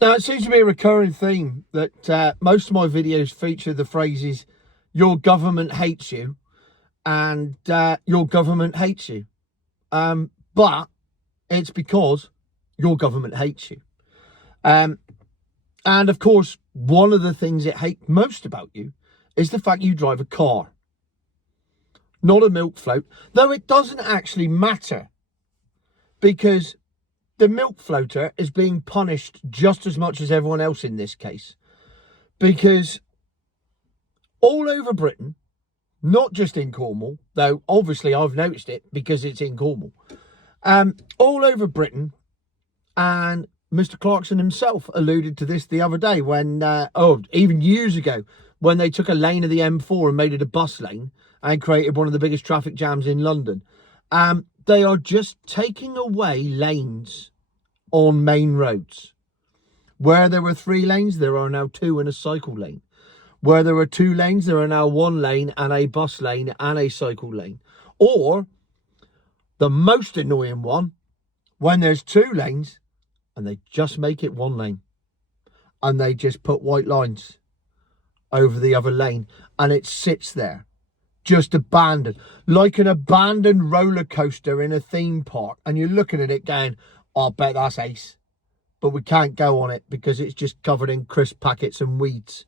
Now, it seems to be a recurring theme that most of my videos feature the phrases, your government hates you, and your government hates you. But it's because your government hates you. And of course, one of the things it hates most about you is the fact you drive a car, not a milk float, though it doesn't actually matter, because the milk floater is being punished just as much as everyone else in this case. Because all over Britain, not just in Cornwall, though obviously I've noticed it because it's in Cornwall, all over Britain, and Mr. Clarkson himself alluded to this the other day when, even years ago, when they took a lane of the M4 and made it a bus lane and created one of the biggest traffic jams in London. They are just taking away lanes on main roads. Where there were 3 lanes, there are now 2 and a cycle lane. Where there were 2 lanes, there are now 1 lane and a bus lane and a cycle lane. Or, the most annoying one, when there's 2 lanes and they just make it 1 lane. And they just put white lines over the other lane and it sits there, just abandoned, like an abandoned roller coaster in a theme park. And you're looking at it going, oh, I bet that's ace. But we can't go on it because it's just covered in crisp packets and weeds.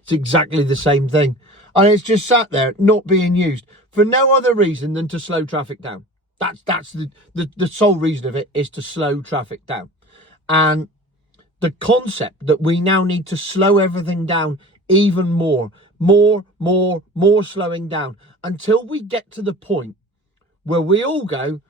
It's exactly the same thing. And it's just sat there, not being used, for no other reason than to slow traffic down. That's the sole reason of it, is to slow traffic down. And the concept that we now need to slow everything down even more slowing down, until we get to the point where we all go,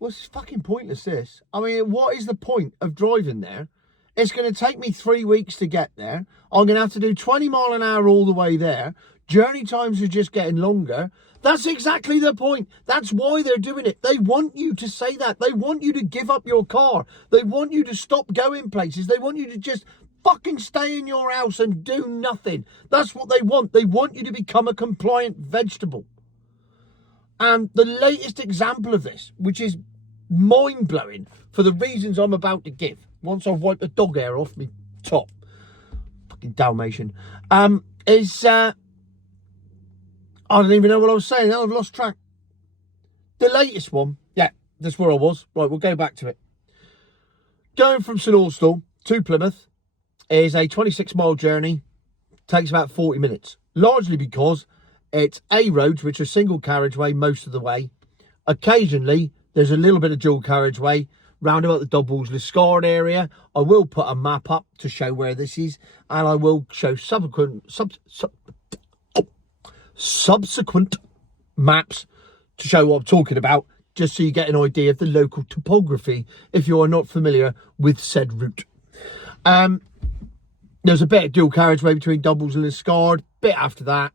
well, it's fucking pointless, this. I mean, what is the point of driving there? It's going to take me 3 weeks to get there. I'm going to have to do 20 mile an hour all the way there. Journey times are just getting longer. That's exactly the point. That's why they're doing it. They want you to say that. They want you to give up your car. They want you to stop going places. They want you to just fucking stay in your house and do nothing. That's what they want. They want you to become a compliant vegetable. And the latest example of this, which is mind-blowing for the reasons I'm about to give, once I've wiped the dog hair off my top, fucking Dalmatian, is, I don't even know what I was saying. I've lost track. The latest one, yeah, that's where I was. Right, we'll go back to it. Going from St Austell to Plymouth is a 26-mile journey. Takes about 40 minutes, largely because it's A roads, which are single carriageway most of the way. Occasionally, there's a little bit of dual carriageway round about the Doubles Liscard area. I will put a map up to show where this is, and I will show subsequent maps to show what I'm talking about, just so you get an idea of the local topography if you are not familiar with said route. There's a bit of dual carriageway between Doubles and Liscard. Bit after that,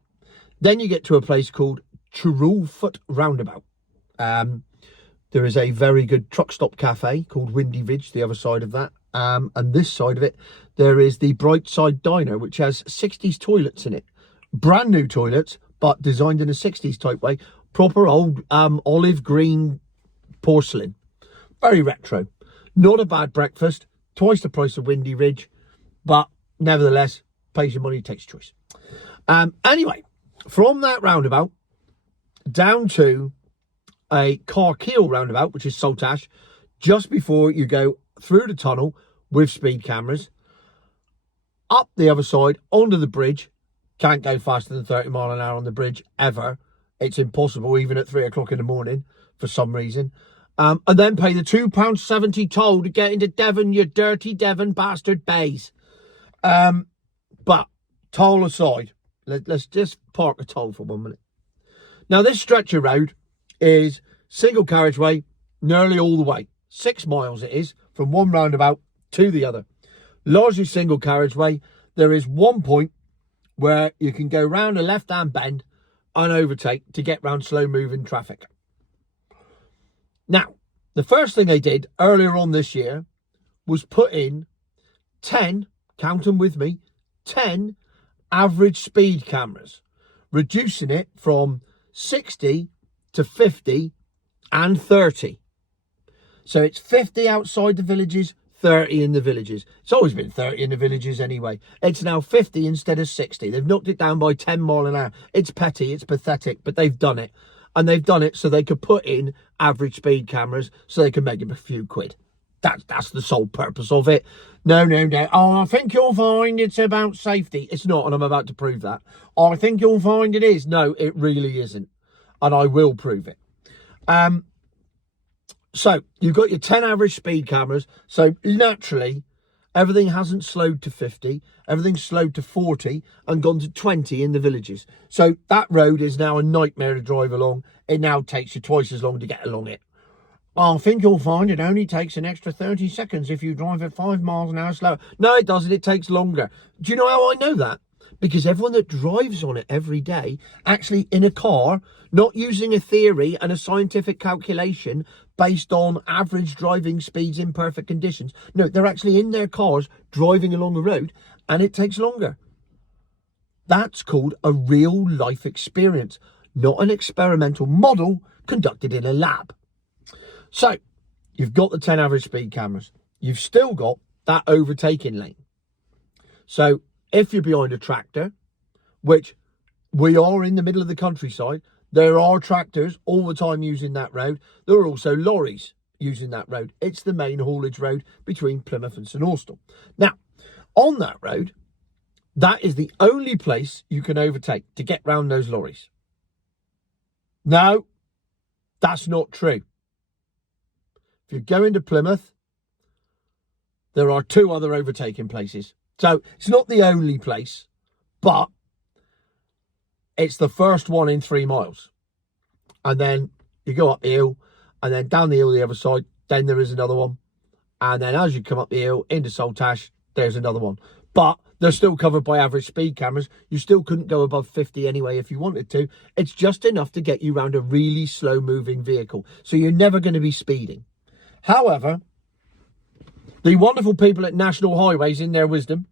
then you get to a place called Churulfoot Roundabout. There is a very good truck stop cafe called Windy Ridge, the other side of that. And this side of it, there is the Brightside Diner, which has 60s toilets in it. Brand new toilets, but designed in a 60s type way. Proper old olive green porcelain. Very retro. Not a bad breakfast. Twice the price of Windy Ridge. But nevertheless, pays your money, takes choice. Anyway, from that roundabout down to a Carkeel roundabout, which is Saltash, just before you go through the tunnel with speed cameras, up the other side, onto the bridge. Can't go faster than 30 mile an hour on the bridge, ever. It's impossible, even at 3 o'clock in the morning, for some reason. And then pay the £2.70 toll to get into Devon, you dirty Devon bastard bays. But toll aside, let's just park the toll for 1 minute. Now, this stretch of road is single carriageway nearly all the way. 6 miles it is from one roundabout to the other. Largely single carriageway. There is one point where you can go round a left-hand bend and overtake to get round slow-moving traffic. Now, the first thing they did earlier on this year was put in 10, count them with me, 10 average speed cameras, reducing it from 60 to 50 and 30. So it's 50 outside the villages, 30 in the villages. It's always been 30 in the villages anyway. It's now 50 instead of 60. They've knocked it down by 10 mile an hour. It's petty, it's pathetic, but they've done it. And they've done it so they could put in average speed cameras so they can make them a few quid. That's the sole purpose of it. No. Oh, I think you'll find it's about safety. It's not, and I'm about to prove that. Oh, I think you'll find it is. No, it really isn't. And I will prove it. So you've got your 10 average speed cameras. So naturally, everything hasn't slowed to 50. Everything's slowed to 40 and gone to 20 in the villages. So that road is now a nightmare to drive along. It now takes you twice as long to get along it. I think you'll find it only takes an extra 30 seconds if you drive at 5 miles an hour slower. No, it doesn't. It takes longer. Do you know how I know that? Because everyone that drives on it every day, actually in a car, not using a theory and a scientific calculation based on average driving speeds in perfect conditions. No, they're actually in their cars driving along the road, and it takes longer. That's called a real life experience, not an experimental model conducted in a lab. So, you've got the 10 average speed cameras. You've still got that overtaking lane. So, if you're behind a tractor, which we are in the middle of the countryside, there are tractors all the time using that road. There are also lorries using that road. It's the main haulage road between Plymouth and St Austell. Now, on that road, that is the only place you can overtake to get round those lorries. No, that's not true. If you go into Plymouth, there are 2 other overtaking places. So it's not the only place, but it's the first one in 3 miles. And then you go up the hill, and then down the hill the other side, then there is another one. And then as you come up the hill into Saltash, there's another one. But they're still covered by average speed cameras. You still couldn't go above 50 anyway if you wanted to. It's just enough to get you around a really slow moving vehicle. So you're never going to be speeding. However, the wonderful people at National Highways, in their wisdom,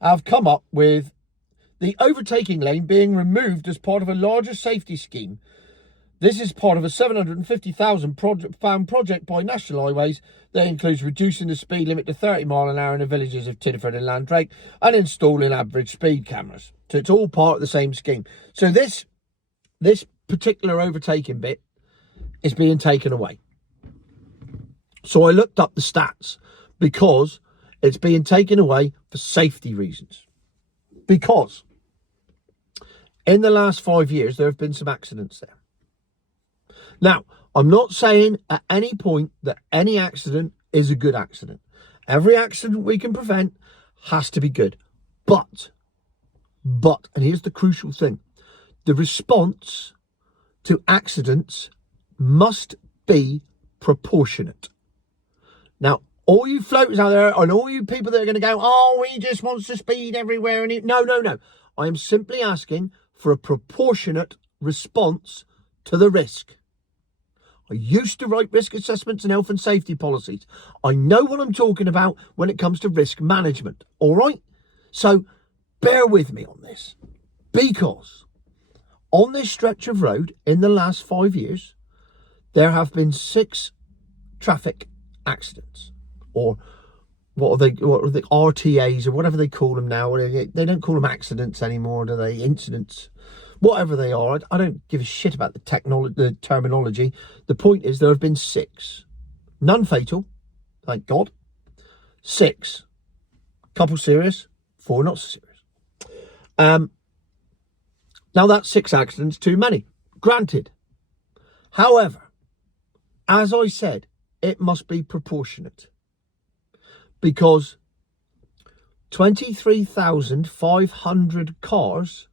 have come up with the overtaking lane being removed as part of a larger safety scheme. This is part of a £750,000 project by National Highways that includes reducing the speed limit to 30 mile an hour in the villages of Tidderford and Landrake and installing average speed cameras. So it's all part of the same scheme. So this particular overtaking bit is being taken away. So I looked up the stats because it's being taken away for safety reasons. Because in the last 5 years, there have been some accidents there. Now, I'm not saying at any point that any accident is a good accident. Every accident we can prevent has to be good. But, and here's the crucial thing, the response to accidents must be proportionate. Now, all you floaters out there and all you people that are going to go, oh, he just wants to speed everywhere. And no. I am simply asking for a proportionate response to the risk. I used to write risk assessments and health and safety policies. I know what I'm talking about when it comes to risk management. All right? So bear with me on this. Because on this stretch of road in the last 5 years, there have been 6 traffic accidents, or what are they RTAs or whatever they call them now. They don't call them accidents anymore, do they? Incidents, whatever they are. I don't give a shit about the terminology. The point is there have been 6, none fatal, thank God. 6, couple serious, 4 not so serious. Now that's 6 accidents too many, granted. However, as I said, it must be proportionate, because 23,500 cars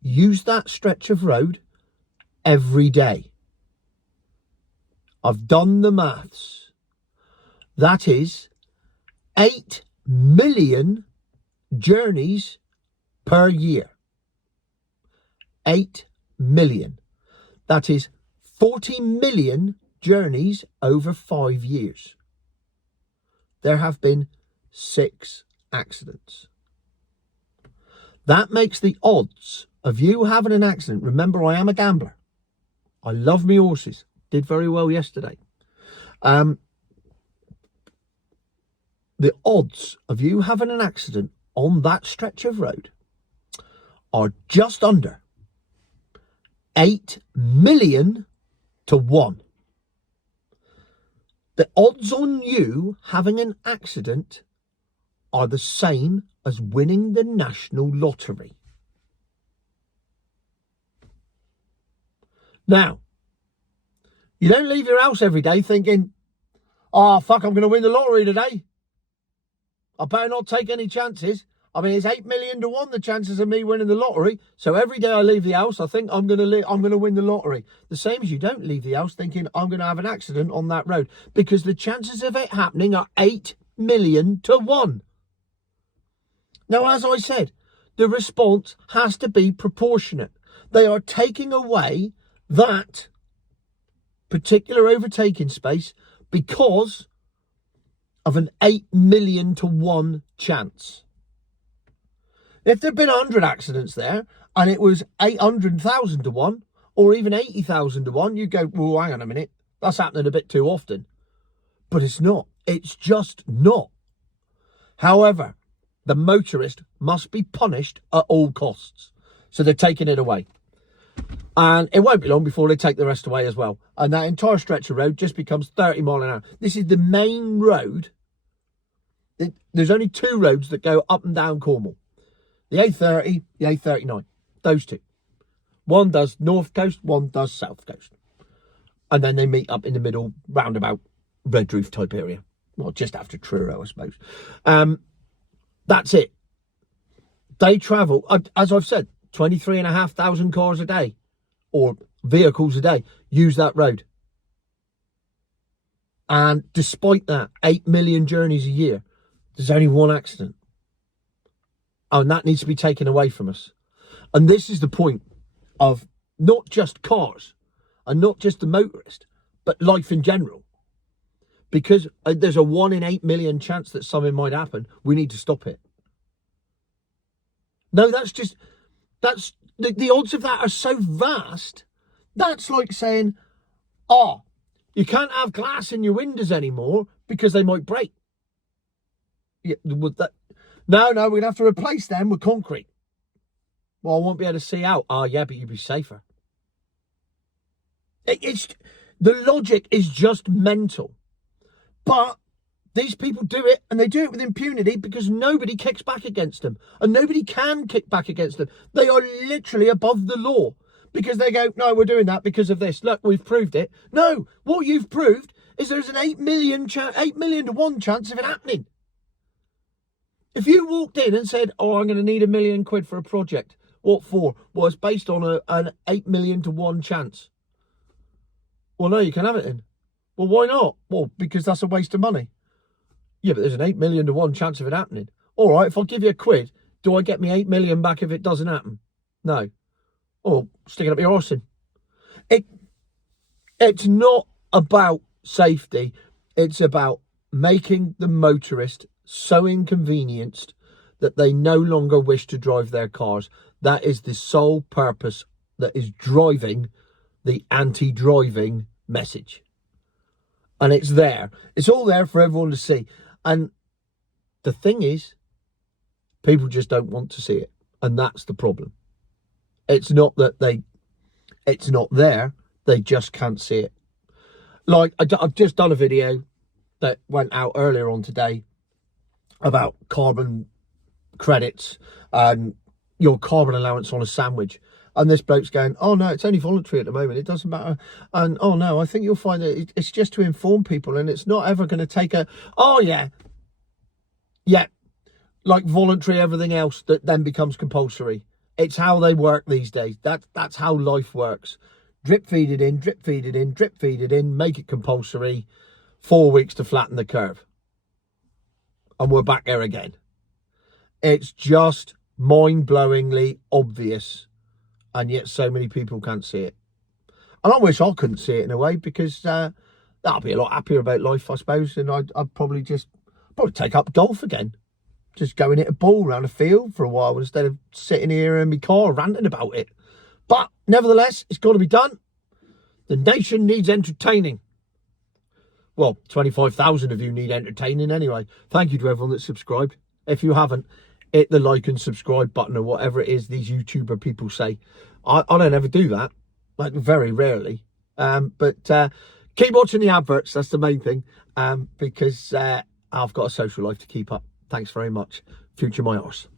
use that stretch of road every day. I've done the maths. That is 8 million journeys per year. 8 million. That is 40 million journeys over 5 years. There have been 6 accidents. That makes the odds of you having an accident. Remember, I am a gambler. I love me horses. Did very well yesterday. the odds of you having an accident on that stretch of road are just under 8 million to 1. The odds on you having an accident are the same as winning the national lottery. Now, you don't leave your house every day thinking, oh, fuck, I'm going to win the lottery today. I better not take any chances. I mean, it's 8 million to 1, the chances of me winning the lottery. So every day I leave the house, I think I'm going to win the lottery. The same as you don't leave the house thinking I'm going to have an accident on that road, because the chances of it happening are 8 million to 1. Now, as I said, the response has to be proportionate. They are taking away that particular overtaking space because of an 8 million to 1 chance. If there'd been 100 accidents there and it was 800,000 to 1 or even 80,000 to 1, you'd go, well, hang on a minute, that's happening a bit too often. But it's not. It's just not. However, the motorist must be punished at all costs. So they're taking it away. And it won't be long before they take the rest away as well. And that entire stretch of road just becomes 30 mile an hour. This is the main road. There's only 2 roads that go up and down Cornwall. The A30, the A39. Those 2. One does north coast, one does south coast. And then they meet up in the middle, roundabout Red Roof type area. Well, just after Truro, I suppose. That's it. They travel, as I've said, 23,500 cars a day, or vehicles a day, use that road. And despite that, 8 million journeys a year, there's only 1 accident. And that needs to be taken away from us. And this is the point of not just cars and not just the motorist, but life in general. Because there's a 1 in 8 million chance that something might happen. We need to stop it. No, that's the odds of that are so vast. That's like saying, oh, you can't have glass in your windows anymore because they might break. Yeah, would that? No, we'd have to replace them with concrete. Well, I won't be able to see out. Oh, yeah, but you'd be safer. It's the logic is just mental. But these people do it, and they do it with impunity because nobody kicks back against them. And nobody can kick back against them. They are literally above the law because they go, no, we're doing that because of this. Look, we've proved it. No, what you've proved is there's an 8 million to 1 chance of it happening. If you walked in and said, oh, I'm going to need £1 million for a project. What for? Well, it's based on an 8 million to 1 chance. Well, no, you can have it then. Well, why not? Well, because that's a waste of money. Yeah, but there's an 8 million to 1 chance of it happening. All right, if I give you £1, do I get me 8 million back if it doesn't happen? No. Oh, stick it up your arse in. It's not about safety. It's about making the motorist so inconvenienced that they no longer wish to drive their cars. That is the sole purpose that is driving the anti-driving message. And it's there. It's all there for everyone to see. And the thing is, people just don't want to see it. And that's the problem. It's not that it's not there. They just can't see it. Like, I've just done a video that went out earlier on today about carbon credits and your carbon allowance on a sandwich. And this bloke's going, oh, no, it's only voluntary at the moment. It doesn't matter. And, oh, no, I think you'll find that it's just to inform people and it's not ever going to take oh, yeah. Yeah. Like voluntary everything else that then becomes compulsory. It's how they work these days. That's how life works. Drip feed it in, drip feed it in, drip feed it in, make it compulsory. 4 weeks to flatten the curve. And we're back there again. It's just mind-blowingly obvious. And yet so many people can't see it. And I wish I couldn't see it in a way because I'd be a lot happier about life, I suppose. And I'd probably take up golf again. Just go and hit a ball around a field for a while instead of sitting here in my car ranting about it. But nevertheless, it's got to be done. The nation needs entertaining. Well, 25,000 of you need entertaining anyway. Thank you to everyone that subscribed. If you haven't, hit the like and subscribe button or whatever it is these YouTuber people say. I don't ever do that, like very rarely. But keep watching the adverts. That's the main thing, because I've got a social life to keep up. Thanks very much. Future my horse.